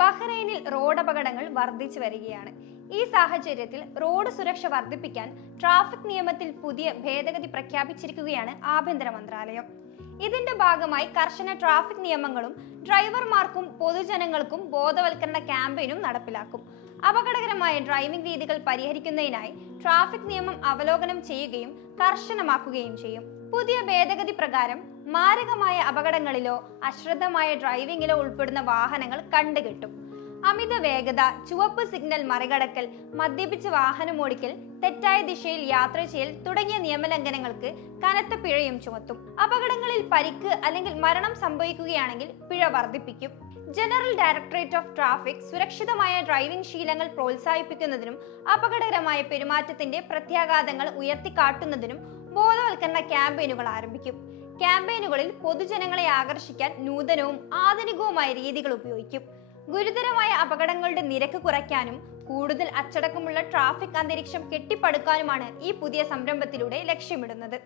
ബഹ്റൈനിൽ റോഡപകടങ്ങൾ വർദ്ധിച്ചു വരികയാണ്. ഈ സാഹചര്യത്തിൽ റോഡ് സുരക്ഷ വർദ്ധിപ്പിക്കാൻ ട്രാഫിക് നിയമത്തിൽ പുതിയ ഭേദഗതി പ്രഖ്യാപിച്ചിരിക്കുകയാണ് ആഭ്യന്തര മന്ത്രാലയം. ഇതിന്റെ ഭാഗമായി കർശന ട്രാഫിക് നിയമങ്ങളും ഡ്രൈവർമാർക്കും പൊതുജനങ്ങൾക്കും ബോധവൽക്കരണ ക്യാമ്പയിനും നടപ്പിലാക്കും. അപകടകരമായ ഡ്രൈവിംഗ് രീതികൾ പരിഹരിക്കുന്നതിനായി ട്രാഫിക് നിയമം അവലോകനം ചെയ്യുകയും കർശനമാക്കുകയും ചെയ്യും. പുതിയ ഭേദഗതി പ്രകാരം മാരകമായ അപകടങ്ങളിലോ അശ്രദ്ധമായ ഡ്രൈവിംഗിലോ ഉൾപ്പെടുന്ന വാഹനങ്ങൾ കണ്ടുകിട്ടും. അമിത വേഗത ചുവപ്പ് സിഗ്നൽ മറികടക്കൽ മദ്യപിച്ച് വാഹനമോടിക്കൽ തെറ്റായ ദിശയിൽ യാത്ര ചെയ്യൽ തുടങ്ങിയ നിയമലംഘനങ്ങൾക്ക് കനത്ത പിഴയും ചുമത്തും. അപകടങ്ങളിൽ പരിക്ക് അല്ലെങ്കിൽ മരണം സംഭവിക്കുകയാണെങ്കിൽ പിഴ വർദ്ധിപ്പിക്കും. ജനറൽ ഡയറക്ടറേറ്റ് ഓഫ് ട്രാഫിക് സുരക്ഷിതമായ ഡ്രൈവിംഗ് ശീലങ്ങൾ പ്രോത്സാഹിപ്പിക്കുന്നതിനും അപകടകരമായ പെരുമാറ്റത്തിന്റെ പ്രത്യാഘാതങ്ങൾ ഉയർത്തിക്കാട്ടുന്നതിനും ബോധവൽക്കരണ ക്യാമ്പയിനുകൾ ആരംഭിക്കും. ക്യാമ്പയിനുകളിൽ പൊതുജനങ്ങളെ ആകർഷിക്കാൻ നൂതനവും ആധുനികവുമായ രീതികൾ ഉപയോഗിക്കും. ഗുരുതരമായ അപകടങ്ങളുടെ നിരക്ക് കുറയ്ക്കാനും കൂടുതൽ അച്ചടക്കമുള്ള ട്രാഫിക് അന്തരീക്ഷം കെട്ടിപ്പടുക്കാനുമാണ് ഈ പുതിയ സംരംഭത്തിലൂടെ ലക്ഷ്യമിടുന്നത്.